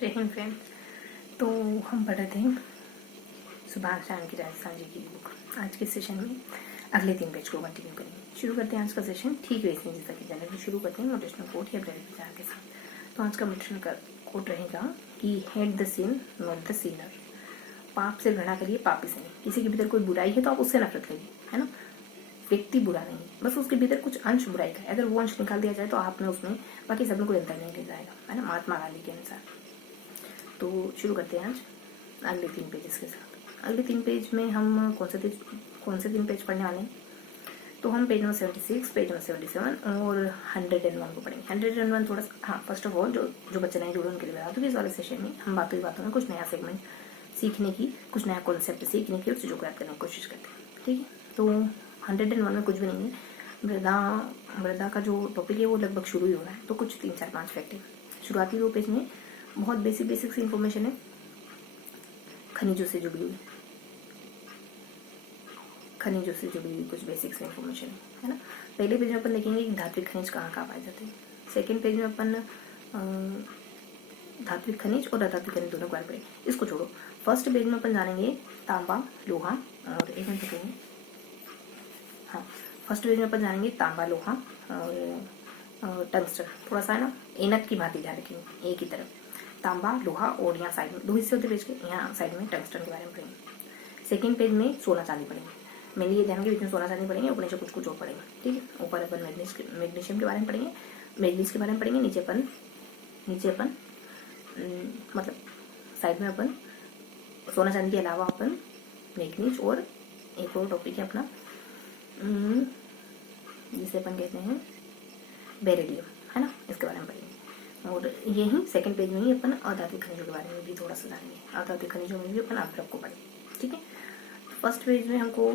जय हिंद फ्रेंड। तो हम पढ़ रहे थे सुभाष शाम की राजस्थान जी की बुक। आज के सेशन में अगले 3 पेज को कंटिन्यू करेंगे। शुरू करते हैं आज का सेशन ठीक वैसे ही जैसा कि जनरली शुरू करते हैं मोटिवेशनल कोट या प्रेरित विचार के साथ। तो आज का मोटिवेशनल कोट रहेगा कि hate the sin not the sinner. पाप से घृणा करिए, पापी से नहीं। किसी के भीतर कोई बुराई है तो आप उससे नफरत करिए, है ना। व्यक्ति बुरा नहीं, बस उसके भीतर कुछ अंश बुराई का है। अगर वो अंश निकाल दिया जाए तो आप में उसमें बाकी सब में कोई अंतर नहीं रह जाएगा, है ना, महात्मा गांधी के अनुसार। तो शुरू करते हैं आज अगले 3 पेजेस के साथ। अगले 3 पेज में हम कौन से 3 पेज पढ़ने वाले हैं? तो हम पेज नंबर 76, पेज नंबर 77 और 101 को पढ़ेंगे। 101 थोड़ा सा, हाँ, फर्स्ट ऑफ ऑल जो बच्चे नए जुड़े उनके लिए बता दूँ कि इस वाले सेशन में हम बातों में कुछ नया सेगमेंट सीखने की, कुछ नया कॉन्सेप्ट सीखने की और चीज़ों को याद करने की कोशिश करते हैं, ठीक है। तो 101 में कुछ भी नहीं है। मृदा का जो टॉपिक है वो लगभग शुरू ही हो रहा है, तो कुछ 3, 4, 5 फैक्ट है। शुरुआती 2 पेज में बहुत बेसिक सी इंफॉर्मेशन है खनिजों से जुड़ी हुई कुछ बेसिक सी इंफॉर्मेशन है ना। पहले पेज में अपन देखेंगे कि धात्विक खनिज कहाँ पाए जाते हैं। सेकंड पेज में अपन धात्विक खनिज और अधात्विक खनिज दोनों के बारे में, इसको छोड़ो। फर्स्ट पेज में अपन जानेंगे तांबा, लोहा और एक मिनट देखेंगे, हाँ, फर्स्ट पेज में अपन जानेंगे तांबा, लोहा और टंगस्टन। थोड़ा सा है ना एनक की भांति ध्यान रखेंगे, एक ही तरफ तांबा, लोहा और यहाँ साइड में 2 हिस्से होते पेज के, यहाँ साइड में टंगस्टन के बारे में पढ़ेंगे। सेकंड पेज में सोना चांदी पढ़ेंगे। मेनली ये ध्यान के बीच में सोना चांदी पढ़ेंगे, ऊपर नीचे कुछ और पढ़ेंगे, ठीक है। ऊपर अपन मैग्नीशियम के बारे में पढ़ेंगे, मैग्नीज के बारे में पढ़ेंगे। नीचे अपन मतलब साइड में अपन सोना चांदी के अलावा अपन मैग्नीज और एक और टॉपिक है अपना जिसे अपन कहते हैं बेरिलियम, है ना, इसके बारे में पढ़ेंगे। और यही सेकंड पेज में ही अपन अधात्विक खनिजों के बारे में भी थोड़ा सा जानेंगे। अधात्विक खनिजों में भी अपन अभ्रक को पढ़ेंगे, ठीक है। फर्स्ट पेज में हमको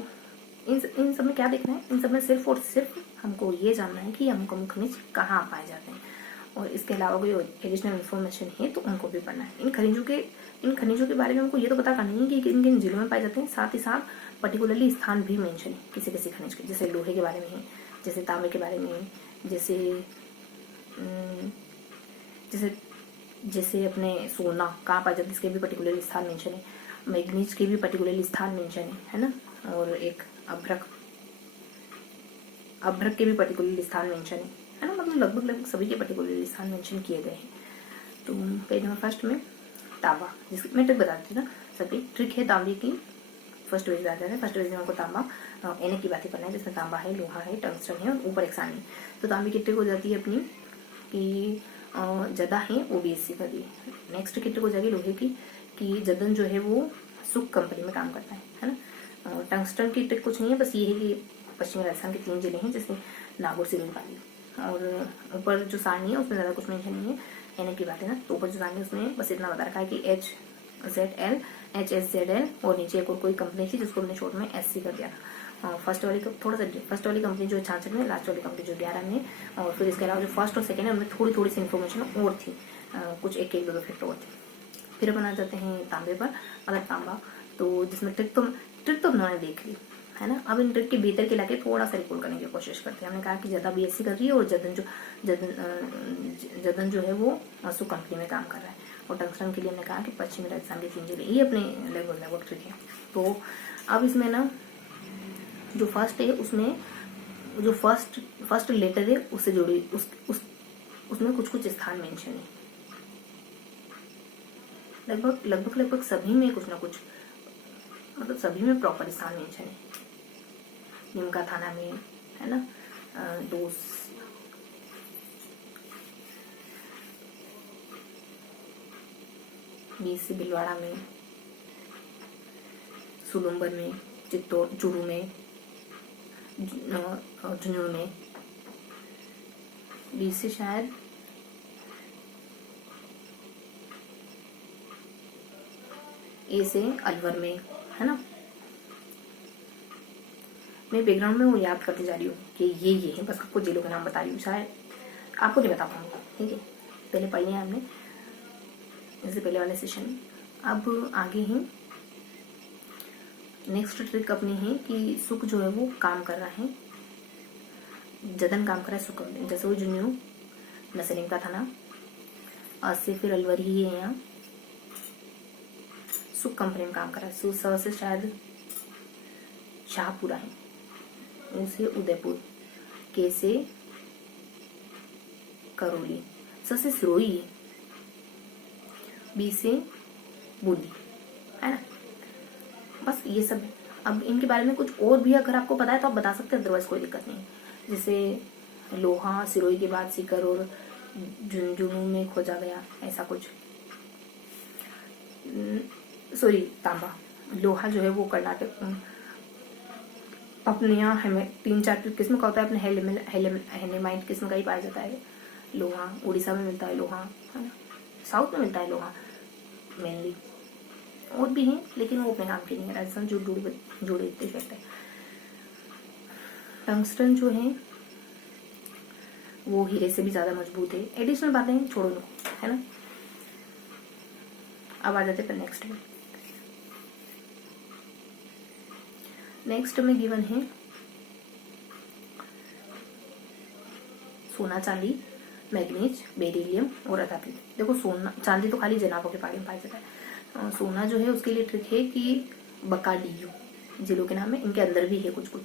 इन सब में क्या देखना है? इन सब में सिर्फ और सिर्फ हमको ये जानना है कि अमुक खनिज कहाँ पाए जाते हैं, और इसके अलावा कोई एडिशनल इन्फॉर्मेशन है तो उनको भी पढ़ना है। इन खनिजों के बारे में हमको ये तो पता करना है कि किन किन जिलों में पाए जाते हैं, साथ ही साथ पर्टिकुलरली स्थान भी मेंशन है किसी खनिज के। जैसे लोहे के बारे में है, जैसे तांबे के बारे में है, जैसे अपने सोना कहाँ पाया जाता है इसके भी पर्टिकुलरली स्थान मेंशन है। मैग्नीज के भी पर्टिकुलरली स्थान मेंशन है ना। और एक अभ्रक के भी पर्टिकुलरली स्थान मेंशन है ना। मतलब लगभग सभी के पर्टिकुलरली स्थान मेंशन किए गए हैं। तो पेज नंबर फर्स्ट में तांबा, जिसकी मैं ट्रिक बता देती हूँ ना, सभी ट्रिक है तांबे की। फर्स्ट पेज आ जाता है, फर्स्ट पेज में हमको तांबा एने की बातें करना है, जिसमें तांबा है, लोहा है, टंगस्टन है और ऊपर एक सानी। तो तांबे की ट्रिक हो जाती है अपनी कि जदा है वो BSc कर दी। नेक्स्ट की ट्रिक हो जाएगी लोहे की कि जदन जो है वो सुख कंपनी में काम करता है ना। टंगस्टन की ट्रिक कुछ नहीं है, बस ये है कि पश्चिमी राजस्थान के 3 जिले हैं जैसे नागौर, सिरोही, पाली। और ऊपर जो सारणी है उसमें ज़्यादा कुछ मेंशन नहीं है, एने की बात है ना। तो ऊपर जो सारणी है उसमें बस इतना बता रखा है कि HZL, HSZL और नीचे एक और कोई कंपनी थी जिसको हमने शॉर्ट में SC कर दिया। फर्स्ट वाली कंपनी जो 66 में, लास्ट वाली कंपनी जो 11 में, और फिर इसके अलावा जो फर्स्ट और सेकंड है उनमें थोड़ी सी इन्फॉर्मेशन और थी, कुछ एक 2 फैक्ट और थे। फिर अपन आ जाते हैं तांबे पर। अगर तांबा तो जिसमें ट्रिक तो उन्होंने देख ली, है ना। अब इन ट्रिक के भीतर के लाके थोड़ा सा रिकॉल करने की कोशिश करते हैं। हमने कहा कि जदा BSc कर रही है और जदन जो है वो सुख कंपनी में काम कर रहा है। और टंगस्टन के लिए हमने कहा कि पश्चिमी राजस्थान के 3 जिले, ये अपने लगभग ट्रिक है। तो अब इसमें ना जो फर्स्ट है उसमें जो फर्स्ट लेटर है उससे जुड़ी उसमें कुछ स्थान मेंशन है। लगभग सभी में कुछ ना कुछ, मतलब सभी में प्रॉपर स्थान मेंशन है। निमका थाना में, है ना, BSc बिलवाड़ा में, सुलुम्बर में, चूरू में, झुंझुनू में। BSc शायद ए से अलवर में, है ना। मैं बैकग्राउंड में वो याद करती जा रही हूँ कि ये है, बस आपको जिलों के नाम बता रही हूँ, शायद आपको नहीं बता पाऊंगा, ठीक है। पहले पढ़ लिया हमने इससे पहले वाले सेशन में। अब आगे ही नेक्स्ट ट्रिक अपनी है कि सुख जो है वो काम कर रहा है, जदन काम कर रहा है सुख। जैसे वो झुंझुनू, नसलीम का थाना, आज से फिर अलवर ही है यहाँ, सुख कंपनी में काम कर रहा है। स से शायद शाहपुरा है, उ से उदयपुर, के से करौली, स से सिरोही है, बी से बूंदी, है ना। बस ये सब है। अब इनके बारे में कुछ और भी अगर आपको पता है तो आप बता सकते हैं, अदरवाइज कोई दिक्कत नहीं है। जैसे लोहा, सिरोही के बाद सीकर और झुंझुनू में खोजा गया, ऐसा कुछ। सॉरी, तांबा। लोहा जो है वो कर्नाटक अपने यहाँ हमें 3-4 किस्म का होता है, अपने हेलेमाइट किस्म का ही पाया जाता है लोहा। उड़ीसा में मिलता है लोहा, है ना। साउथ में मिलता है लोहा मेनली, और भी हैं लेकिन वो अपने नाम के नहीं है। राजस्थान जोड़े इतने कहते हैं। टंगस्टन जो है वो हीरे से भी ज्यादा मजबूत है। एडिशनल बातें छोड़ो लो, है ना। अब आ जाते हैं नेक्स्ट में। नेक्स्ट में गिवन है सोना, चांदी, मैग्नीज, बेरिलियम और अदापी। देखो सोना चांदी तो खाली जनाबों के बारे में पाया जाता है। सोना जो है उसके लिए ट्रिक है कि बकाडियो जिलों के नाम है, इनके अंदर भी है कुछ कुछ।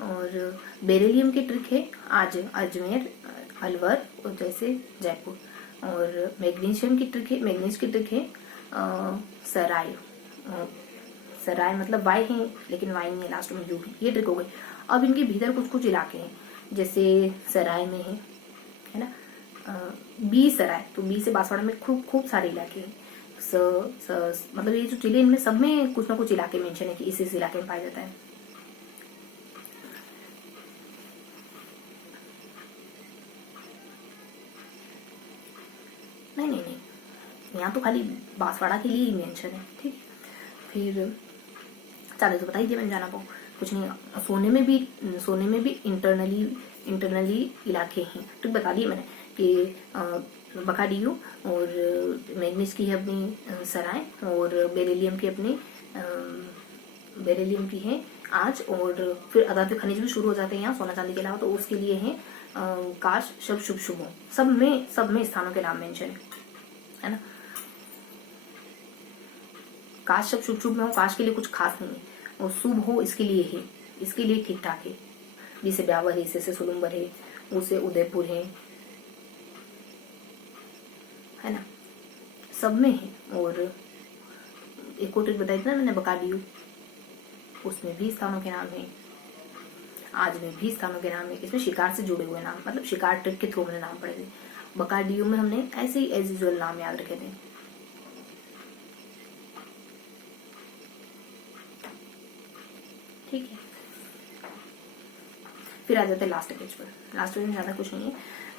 और बेरिलियम की ट्रिक है आज अजमेर, अलवर और जैसे जयपुर। और मैग्नीशियम की ट्रिक है, मैग्नीज की ट्रिक है सराय। सराय मतलब वाई है लेकिन वाई नहीं है, लास्ट में यू है, ये ट्रिक हो गई। अब इनके भीतर कुछ कुछ इलाके हैं, जैसे सराय में है ना, बी सराय, तो बी से बांसवाड़ा में खूब सारे इलाके हैं। मतलब ये जो जिले इनमें सब में कुछ ना कुछ इलाके मेंशन है कि इस इलाके में पाया जाता है। नहीं, यहाँ तो खाली बांसवाड़ा के लिए ही मेंशन है, ठीक है। फिर चांदी तो बता ही दिया मैंने, जाना पाओ कुछ नहीं। सोने में भी इंटरनली इलाके हैं, ठीक बता दिए मैंने कि बकाडियो, और मैग्नीज की है अपनी सराय, और बेरिलियम की है आज, और फिर अदाते खनिज भी शुरू हो जाते हैं यहाँ सोना चांदी के अलावा, तो उसके लिए है काश, शब, शुभ, शुभ हो। सब में स्थानों के नाम मेंशन है ना। काश, शब, शुभ, शुभ में हो, काश के लिए कुछ खास नहीं है, और शुभ हो इसके लिए है, इसके लिए ठीक ठाक है। जैसे ब्यावर है, से सुलुम्बर है, उसे उदयपुर है ना, सब में है। और एक और ट्रिक बताई थी ना मैंने, बकाडियो, उसमें भी स्थानों के नाम है, आज में भी स्थानों के नाम है। इसमें शिकार से जुड़े हुए नाम, मतलब शिकार ट्रिक के थ्रू मैंने नाम पढ़े थे। बकाडियो में हमने ऐसे ही एज यूजुअल नाम याद रखे थे। ठीक है, फिर आ जाते हैं लास्ट पेज पर। लास्ट पेज में ज्यादा कुछ नहीं है,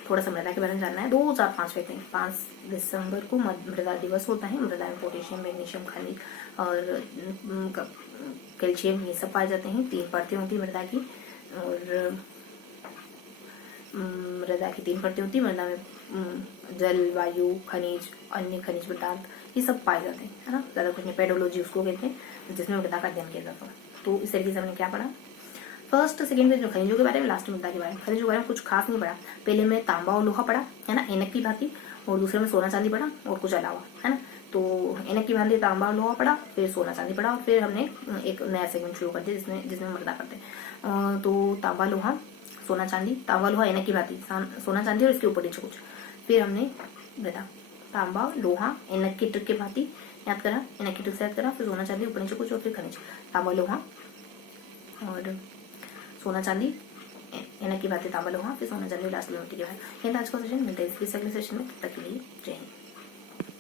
थोड़ा सा मृदा के बारे में जानना है। 2, 4, 5 फैक्ट हैं। 5 दिसंबर को मृदा दिवस होता है। मृदा में पोटेशियम, मैग्नीशियम, खनिज और कैल्शियम ये सब पाए जाते हैं। 3 परतें होती है मृदा की, और मृदा की 3 परतें होती है। मृदा में जल, वायु, खनिज, अन्य खनिज पदार्थ ये सब पाए जाते हैं, है ना। ज्यादा कुछ नहीं, पेडोलॉजी उसको कहते हैं जिसमें मृदा का अध्ययन किया जाता है। तो इस तरीके से हमने क्या पढ़ा, फर्स्ट सेकंड में खनिजों के बारे में, लास्ट में मृदा के बारे में। खनिजों के बारे में कुछ खास नहीं पढ़ा। पहले में तांबा और लोहा पढ़ा, है ना, ऐनक की भांति, और दूसरे में सोना चांदी पढ़ा और कुछ अलावा, है ना। तो ऐनक की भांति तांबा और लोहा पढ़ा, फिर सोना चांदी पढ़ा, और फिर हमने एक नया सेगमेंट शुरू कर दिया जिसमें मृदा करते हैं। तो तांबा, लोहा, सोना चांदी, तांबा लोहा ऐनक की भांति, सोना चांदी और इसके ऊपर नीचे कुछ। फिर हमने मृदा, तांबा, लोहा, ऐनक की ट्रिक के भांति याद करा, ऐनक की ट्रिक से याद करा, फिर सोना चांदी, ऊपर नीचे कुछ, और फिर खनिज, तांबा, लोहा और सोना चांदी, ऐनक की बातें, तांबा, लोहा, फिर सोना चांदी, लास्ट में मिट्टी के बाद। ये था आज का सेशन। मिलते हैं इस अगले सेशन में, तब तक के लिए जय हिंद।